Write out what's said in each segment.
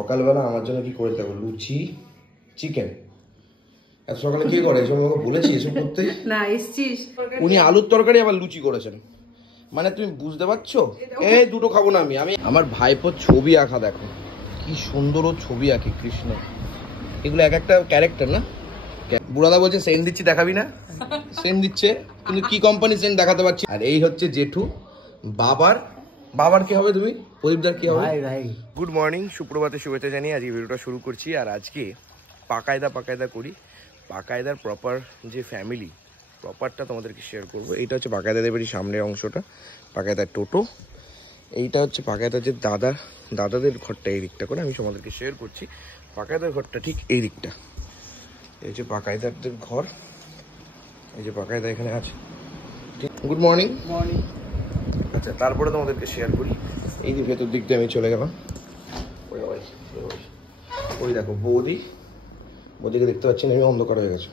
সকালবেলা আমার জন্য কি করে দেবো? লুচি, চিকেন। এত সকালে কে করে এসব? আমাকে বলেছি এসব করতে না। এসছিস উনি আলুর তরকারি আবার লুচি করেছেন, মানে তুমি বুঝতে পারছো? এই দুটো খাবো না আমি। আমার ভাইপোর ছবি আঁকা দেখো, কি সুন্দর ও ছবি আঁকে কৃষ্ণ। এগুলো এক একটা ক্যারেক্টার না? বুড়াদা বলছে সেন্ট দিচ্ছি, দেখাবি না? সেন্ট দিচ্ছে, কিন্তু কি কোম্পানি সেন্ট দেখাতে পারছি। আর এই হচ্ছে জেঠু। বাবার কি হবে তুমি? প্রদীপদার কি হবে? গুড মর্নিং, সুপ্রভাতে শুভেচ্ছা জানিয়ে আজকে ভিডিওটা শুরু করছি। আর আজকে পাকায়দা করি। পাকায়দার প্রপার যে ফ্যামিলি, প্রপারটা তোমাদেরকে শেয়ার করবো। এইটা হচ্ছে পাকায়দাদের বাড়ির সামনের অংশটা, পাকায়দার টোটো। এইটা হচ্ছে পাকায়দার যে দাদাদের ঘরটা, এই দিকটা করে আমি তোমাদেরকে শেয়ার করছি। পাকায়দার ঘরটা ঠিক এই দিকটা। এই যে পাকায়দাদের ঘর, এই যে পাকায়দা এখানে আছে। ঠিক, গুড মর্নিং। আচ্ছা, তারপরে তোমাদেরকে শেয়ার করি। এই যে ভেতর দিক দিয়ে আমি চলে গেলাম। ওই দেখো বৌদিকে দেখতে পাচ্ছি না, আমি অন্ধকার হয়ে গেছে।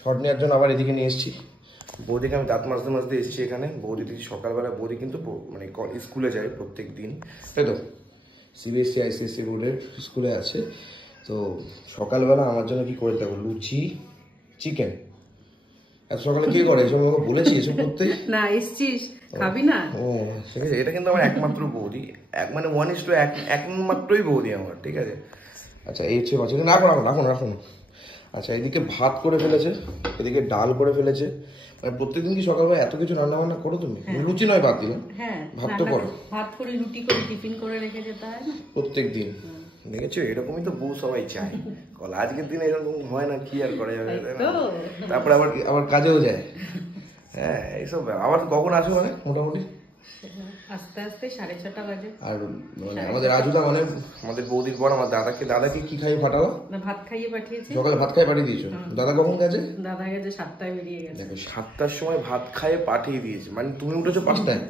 শর্ট নেওয়ার জন্য আবার এদিকে নিয়ে এসেছি। বৌদিকে আমি দাঁত মাজতে এসেছি এখানে। বৌদি সকালবেলা বৌদি কিন্তু মানে স্কুলে যায় প্রত্যেক দিন, তাই তো? সিবিএসসি আইসিএসসি বোর্ডের স্কুলে আছে। তো সকালবেলা আমার জন্য কি করে দেবো? লুচি, চিকেন। এত সকালে কে করে এসব? আমাকে বলেছি এসব করতে না। এসছিস খাবি না? ও ঠিক আছে, এটা কিন্তু আমার একমাত্র বৌদি, মানে 1:1 একমাত্রই বৌদি আমার, ঠিক আছে? আচ্ছা, এই হচ্ছে মাছ। রাখুন। আচ্ছা, এদিকে ভাত করে ফেলেছে, এদিকে ডাল করে ফেলেছে। মানে প্রত্যেকদিন কি সকালবেলা এত কিছু রান্না বান্না করো তুমি? লুচি নয়, ভাত দিলাম। ভাত তো করো, ভাত করে রুটি করে টিফিন করে রেখে যেতে হয় না প্রত্যেক দিন। দেখেছো, এরকমই তো বউ সবাই চায়। আজকের দিনে এরকম হয় না, কি আর করা যাবে? তারপরে আবার কাজেও যায়। হ্যাঁ, এইসব আবার কখন আসো মানে মোটামুটি? আস্তে 6:30 বাজে। আর মানে আমাদের রাজুদা, মানে আমাদের বৌদির পর আমার দাদাকে কি খাইয়ে পাঠাবো? না, ভাত খাইয়ে পাঠিয়েছি। সকালে ভাত খাইয়ে পাঠিয়ে দিয়েছো? দাদা কখন গেছে? দাদা গেছে 7টায় বেরিয়ে গেছে। দেখো, 7টার সময় ভাত খাইয়ে পাঠিয়ে দিয়েছে, মানে তুমি উঠেছো 5টায়?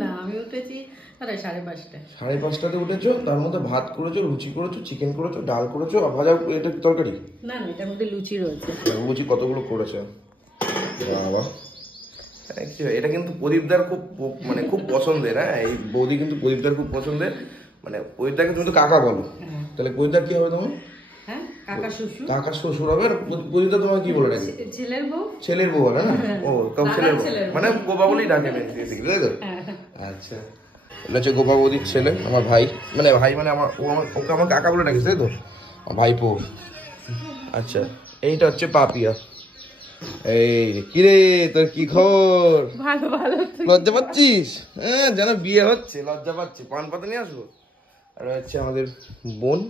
না, আমি উঠেছি 5:30টায়। 5:30টাতে উঠেছো, তার মধ্যে ভাত করেছো, লুচি করেছো, চিকেন করেছো, ডাল করেছো, আর ভাজা, এটা তরকারি? না, এটার মধ্যে লুচি রয়েছে। লুচি কতগুলো করেছো? বাবা, এটা কিন্তু প্রদীপদার খুব পছন্দের। হ্যাঁ, এই বৌদি কিন্তু প্রদীপদার খুব পছন্দের। মানে প্রদীপদাকে তুমি তো কাকা বলো, তাহলে প্রদীপদার কি হবে তোমার? কাকা শ্বশুর হবে। আর প্রদীপদা তোমার কি বলে ডাকে? ছেলের বউ বলে না? ও, ছেলের বউ, মানে গোপা বলেই ডাকে, তাই তো? আচ্ছা, এটা হচ্ছে গোপা বৌদির ছেলে, আমার ভাই। মানে ওকে আমার কাকা বলে ডাকিস, তাই তো? ভাইপো। আচ্ছা, এইটা হচ্ছে পাপিয়া। এই কিরে, তোর কি খবর? ভালো। লজ্জা পাচ্ছিস? হ্যাঁ, যেন বিয়ে হচ্ছে, লজ্জা পাচ্ছি। পান পাতা নিয়ে আসবো। আর হচ্ছে আমাদের বোন,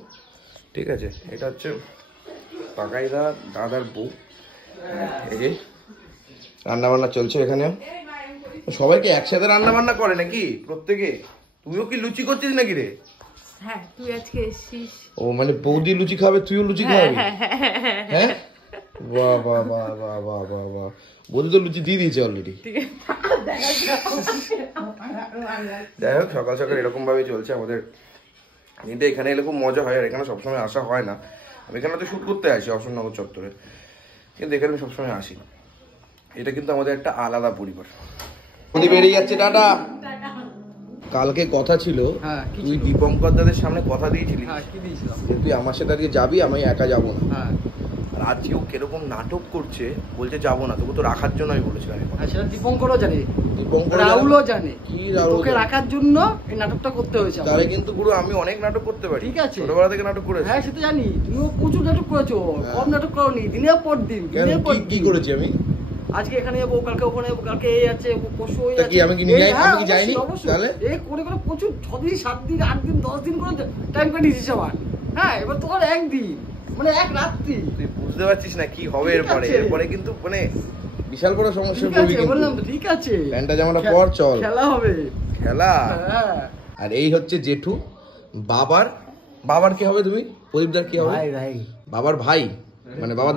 ঠিক আছে? এটা হচ্ছে পাকাইদা দাদার বউ। এই যে রান্না বান্না চলছে এখানে। সবাইকে একসাথে রান্না বান্না করে নাকি প্রত্যেকে? তুইও কি লুচি করছিস নাকি রে? হ্যাঁ, তুই আজকে এসেছিস। ও, মানে বৌদি লুচি খাবে, তুইও লুচি খাবি? হ্যাঁ, বাহ। বৌদি তো লুচি দিয়ে দিয়েছে অলরেডি। যাই হোক, সকাল এরকম ভাবে চলছে আমাদের। কিন্তু এখানে এলে খুব মজা হয়, আর এখানে সবসময় আসা হয় না। আমি এখানে তো শুট করতে আসি অশোকনগর চত্বরে, কিন্তু এখানে আমি সবসময় আসি না। এটা কিন্তু আমাদের একটা আলাদা পরিবার। বৌদি বেরিয়ে যাচ্ছে, টাটা। কালকে কথা ছিল, তুই দীপঙ্কর দাদের সামনে কথা দিয়েছিলি যে তুই আমার সাথে আজকে যাবি, আমি একা যাবো না। আর আজকেও কিরকম নাটক করছে, বলছে যাবো না, তবু তো রাখার জন্য আমি বলেছিলাম। সেটা দীপঙ্করও জানে, রাহুলও জানে কি তোকে রাখার জন্য এই নাটকটা করতে হয়েছে। তাহলে কিন্তু গুরু, আমি অনেক নাটক করতে পারি, ঠিক আছে? ছোটবেলা থেকে নাটক করেছি। হ্যাঁ, সেটা জানি, তুমিও প্রচুর নাটক করেছো। কম নাটক করোনি, দিনের পর দিন। কি করেছি আমি? আজকে এখানে যাবো, কালকে ওখানে যাবো, কালকে এই আছে, পরশু ওই আছে। আমি কি যাইনি? তাহলে এই করে প্রচুর 6 দিন 7 দিন 8 দিন 10 দিন করে টাইম কাটিয়েছিস আমার। হ্যাঁ, এবার তোমার একদিন, মানে এক রাত্রি। তুই বুঝতে পারছিস না কি হবে এরপরে কিন্তু মানে বিশাল বড় সমস্যা বললাম তো, ঠিক আছে? প্যান্টটা জামাটা পর, চল খেলা হবে, খেলা। আর এই হচ্ছে জেঠু। বাবার কি হবে তুমি? প্রদীপদার কি হবে? বাবার ভাই, মানে বাবার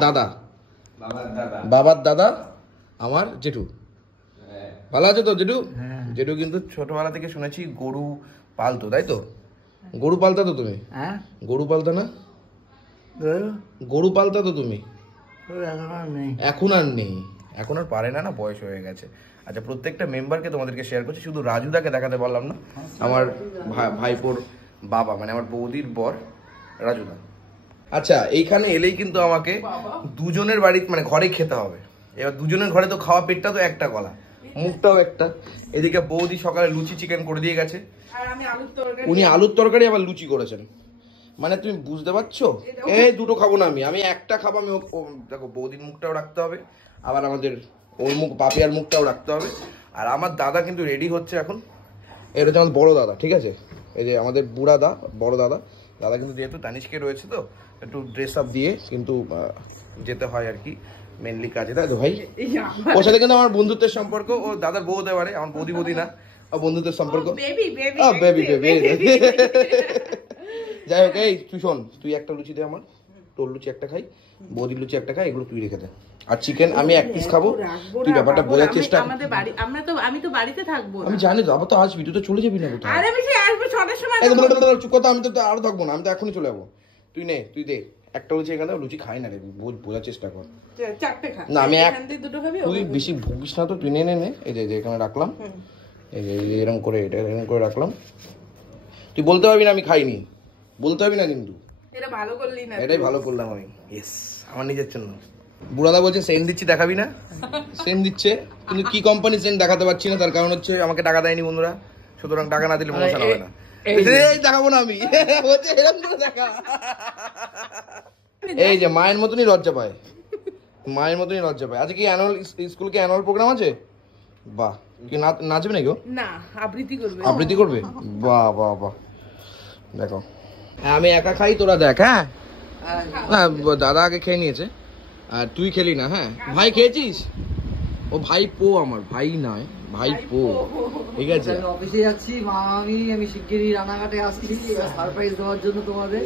দাদা আমার জেঠু। ভালো আছে তো জেঠু? জেঠু কিন্তু ছোটবেলা থেকে শুনেছি গরু পালতো, তাই তো? গরু পালতা তো তুমি? গরু পালতা না? গরু পালতা তো তুমি? এখন আর নেই, এখন আর পারে না, বয়স হয়ে গেছে। আচ্ছা, প্রত্যেকটা মেম্বারকে তোমাদেরকে শেয়ার করছি, শুধু রাজুদাকে দেখাতে পারলাম না। আমার ভাইপোর বাবা মানে আমার বৌদির বর রাজুদা। আচ্ছা এইখানে এলেই কিন্তু আমাকে দুজনের বাড়ি মানে ঘরে খেতে হবে। এবার দুজনের ঘরে তো খাওয়া পেটটা তো একটা গলা, মুখটাও একটা। এদিকে বৌদি সকালে লুচি চিকেন করে দিয়ে গেছে, উনি আলুর তরকারি আবার লুচি করেছেন। মানে তুমি বুঝতে পারছো, এই দুটো খাবো না আমি একটা খাবো। আমি দেখো বৌদির মুখটাও রাখতে হবে, আবার আমাদের ওর মুখ পাপিয়ার মুখটাও রাখতে হবে। আর আমার দাদা কিন্তু রেডি হচ্ছে এখন। এটা হচ্ছে আমার বড় দাদা, ঠিক আছে? এই যে আমাদের বুড়া বড় দাদা কিন্তু যেহেতু তানিশকে রয়েছে তো একটু ড্রেস আপ দিয়ে কিন্তু যেতে হয় আর কি, মেনলি কাজে, তাই তো ভাই? ওর সাথে কিন্তু আমার বন্ধুত্বের সম্পর্ক, ও দাদার বউ হতে পারে, আমার বৌদি না, বন্ধুত্বের সম্পর্ক। বেবি যাই হোক, এই তুই শোন, তুই একটা লুচি দে আমার, তোর লুচি একটা খাই, বৌদির লুচি একটা খাই, এগুলো তুই রেখে দে। আর চিকেন আমি এক পিস খাবো। তুই ব্যাপারটা বোঝার চেষ্টা কর। আমি তো বাড়িতে থাকবো। আমি জানি তো, আবার তো আসবি, তুই তো চলে যাবি না কোথাও। আরে আমি আসবো 6টার সময়। চুপ কথা, আমি তো আরো থাকবো না, আমি তো এখনই চলে যাবো। তুই দে একটা লুচি এখানে, লুচি খাই না রে, বোঝার চেষ্টা কর। 4টে খা না আমি এখান থেকে দুটো খাবি। তুই বেশি ভুগিস না তো, তুই নে এই যে এখানে রাখলাম, এই যে এরকম করে এটা এরকম করে রাখলাম। তুই বলতে পারবি না আমি খাইনি, বলতে পারবি না কিন্তু। এটা ভালো করলি না, এটাই ভালো করলাম আমি, ইয়েস, আমার নিজের জন্য। বুড়াদা বলছে সেন্ট দিচ্ছি, দেখাবি না? সেন্ট দিচ্ছে, কিন্তু কি কোম্পানি সেন্ট দেখাতে পারছি না, তার কারণ হচ্ছে আমাকে টাকা দেয়নি বন্ধুরা, সুতরাং টাকা না দিলে প্রমোশন হবে না। দেখাবো না আমি, বলছে এরকম করে দেখা। এই যে মায়ের মতনই লজ্জা পায়, মায়ের মতনই লজ্জা পায়। আজকে কি অ্যানুয়াল স্কুলে কি অ্যানুয়াল প্রোগ্রাম আছে? বাহ, কি নাচবে নাকি? না আবৃত্তি করবে। আবৃত্তি করবে? বাহ বাহ বাহ, দেখো আমি একা খাই, তোরা দেখ। হ্যাঁ না, দাদা আগে খেয়ে নিয়েছে, আর তুই খেলি না। হ্যাঁ ভাই খেয়েছিস? ও ভাই পো, আমার ভাই নয়, ভাই পো, ঠিক আছে? আমি অফিসে যাচ্ছি, আমি শিগগিরই রানাঘাটে আসছি সারপ্রাইজ দেওয়ার জন্য তোমাদের।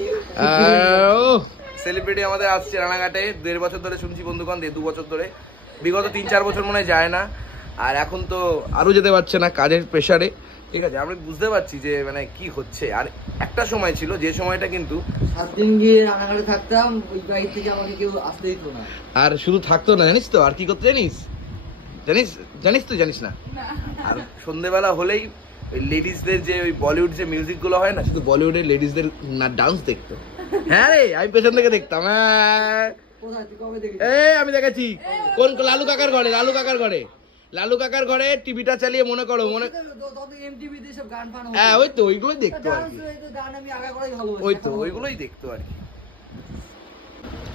সেলিব্রিটি আমাদের আসছে রানাঘাটে, 1.5 বছর ধরে শুনছি বন্ধুগণ, 2 বছর ধরে, বিগত 3-4 বছর মনে হয় যায় না, আর এখন তো আরো যেতে পারছে না কাজের প্রেসারে, ঠিক আছে? আমি বুঝতে পারছি যে মানে কি হচ্ছে। আর একটা সময় ছিল যে সময়টা কিন্তু 7 দিন গিয়ে রানাঘাটে থাকতাম, ওই বাড়ি থেকে আমাকে কেউ আসতে দিত না। আর শুধু থাকতো না, জানিস তো আর কি করতে, জানিস তুই জানিস না? আর সন্ধ্যেবেলা হলেই ওই লেডিসদের যে ওই বলিউড যে মিউজিক গুলো হয় না, শুধু বলিউডের লেডিসদের না ডান্স দেখতো। হ্যাঁ রে, আমি পেছন থেকে দেখতাম। হ্যাঁ আমি দেখেছি, কোন লালু কাকার ঘরে টিভিটা চালিয়ে মনে করো হ্যাঁ ওই তো ওইগুলোই দেখতো আর কি, ওই তো ওইগুলোই দেখতো আর কি।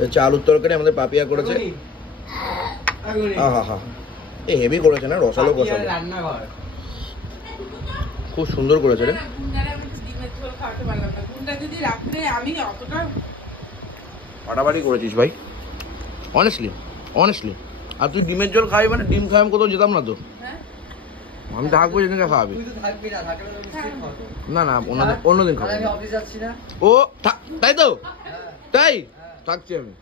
হচ্ছে আলুর তরকারি আমাদের পাপিয়া করেছে, এই হেভি করেছে না, রসালো খুব সুন্দর করেছে রে। ফাটাফাটি করেছিস ভাই, অনেস্টলি। আর তুই ডিমের ঝোল খাবি মানে, ডিম খাই আমি কোথাও যেতাম না তো, আমি থাকবো যেদিনকে খাওয়াবি। না অন্যদিন খাবো। ও তাই তো, তাই থাকছি আমি।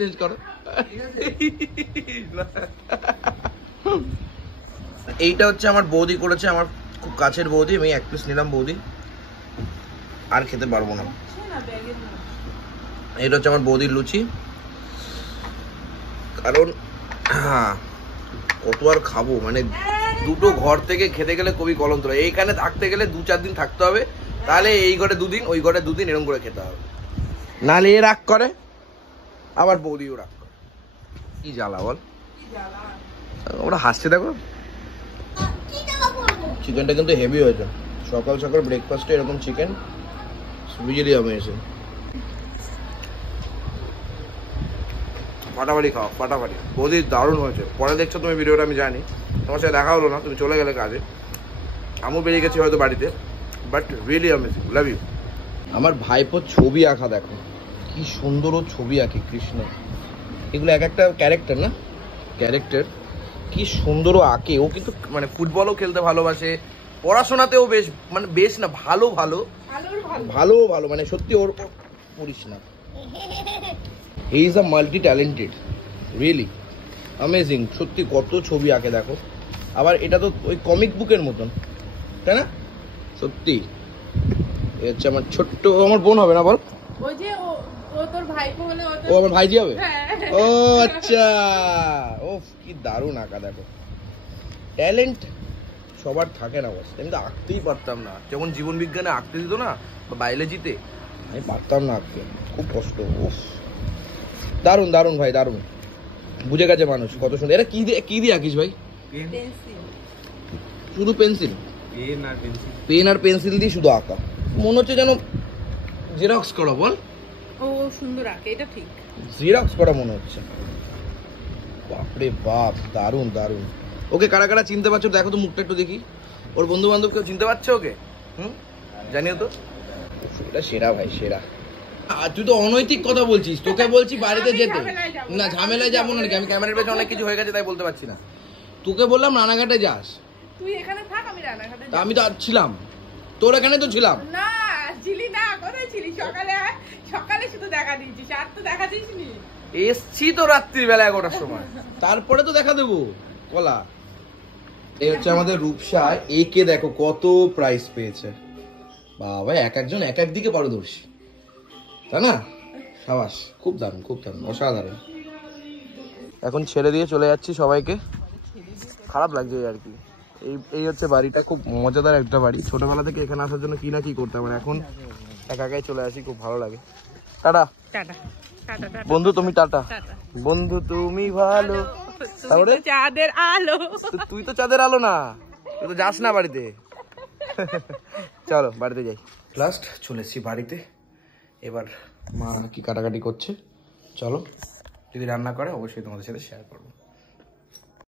চেঞ্জ করো। এইটা হচ্ছে আমার বৌদি করেছে, আমার খুব কাছের বৌদি, আমি 1 পিস নিলাম বৌদি, আর খেতে পারবো না। এটা হচ্ছে আমার বৌদির লুচি, কারণ কত আর খাবো, মানে দুটো ঘর থেকে খেতে গেলে খুবই কলন্ত। এইখানে থাকতে গেলে 2-4 দিন থাকতে হবে, তাহলে এই ঘরে 2 দিন, ওই ঘরে 2 দিন, এরকম করে খেতে হবে, নাহলে এ রাগ করে, আবার বৌদিও রাগ করে। কি জ্বালা বল, ওরা হাসছে দেখো। চিকেনটা কিন্তু হেভি হয়েছে, সকাল ব্রেকফাস্টে এরকম চিকেন বুঝিয়ে আমি এসে ফাটাফাটি খাও, ফাটাফাটি। বৌদি দারুণ হয়েছে। পরে দেখছো তুমি ভিডিওটা, আমি জানি তোমার সাথে দেখা হলো না, তুমি চলে গেলে কাজে, আমিও বেরিয়ে গেছি হয়তো বাড়িতে, but really amazing, love you. আমার ভাইপোর ছবি আঁকা দেখো, কি সুন্দর ও ছবি আঁকে, কৃষ্ণ, এগুলো এক একটা ক্যারেক্টার না, ক্যারেক্টার কি সুন্দর ও আঁকে। ও কিন্তু মানে ফুটবলও খেলতে ভালোবাসে, পড়াশোনাতেও বেশ না ভালো মানে সত্যি ওর পড়িস না, he is a multi talented, really amazing. সত্যি কত ছবি আঁকে দেখো, আবার এটা তো ওই কমিক বুকের মতন, তাই না? সত্যি হচ্ছে আমার ছোট্ট, আমার বোন হবে না বল, ও আমার ভাইজি হবে। ও আচ্ছা, ও কি দারুণ আঁকা দেখো, ট্যালেন্ট সবার থাকে না বস, আমি তো আঁকতেই পারতাম না। যখন জীবন বিজ্ঞানে আঁকতে দিত না বা বায়োলজিতে, আমি পারতাম না আঁকতে, খুব কষ্ট। উফ, দারুণ দারুণ ভাই, দারুণ। বুঝে গেছে মানুষ কত সুন্দর। এটা কি দিয়ে আঁকিস ভাই? শুধু পেন্সিল? পেন আর পেন্সিল দিয়ে শুধু আঁকা, মনে হচ্ছে যেন জেরক্স করা। বল, ও সুন্দর আঁকে, এটা ঠিক। জেরক্স করা মনে হচ্ছে। বাপরে বাপ, দারুণ দারুণ। ওকে কারা কারা চিনতে পারছো দেখো তো, মুখটা একটু দেখি। ওর বন্ধু বান্ধব কেউ চিনতে পারছো ওকে? জানিও তো। এটা সেরা ভাই, সেরা। আর তুই তো অনৈতিক কথা বলছিস, তোকে বলছি বাড়িতে যেতে। না ঝামেলায় যাবো না, আমি ক্যামেরার পেছনে অনেক কিছু হয়ে গেছে তাই বলতে পারছি না। তোকে বললাম রানাঘাটে যাস, তুই এখানে থাক, আমি রান্নাঘাটে তা আমি তো ছিলাম, তোর এখানে তো ছিলাম না। ছিলি না, কোথায় ছিলি? সকালে সকালে শুধু দেখা দিয়েছিস, আর তো দেখা দিসনি। এসছি তো রাত্রিবেলা 11টার সময়, তারপরে তো দেখা দেবো কলা। এই হচ্ছে আমাদের রূপসা। একে দেখো কত প্রাইজ পেয়েছে বাবা, এক একজন এক এক দিকে পারদর্শী, তাই না? সাবাস, খুব দারুণ, খুব দারুণ, অসাধারণ। এখন ছেড়ে দিয়ে চলে যাচ্ছি সবাইকে, খারাপ লাগছে আর কি। এই হচ্ছে বাড়িটা, খুব মজাদার একটা বাড়ি। ছোটবেলা থেকে এখানে আসার জন্য কি না কি করতাম, আর এখন একা একাই চলে আসি, খুব ভালো লাগে। টাটা টাটা টাটা টাটা বন্ধু, তুমি টাটা। টাটা। বন্ধু তুমি ভালো। তারপরে চাঁদের আলো। তুই তো চাঁদের আলো না, তুই তো যাস না বাড়িতে। চলো বাড়িতে যাই। লাস্ট চলে এসেছি বাড়িতে। এবার মা কি কাটাকাটি করছে, চলো। যদি রান্না করে অবশ্যই তোমাদের সাথে শেয়ার করবো।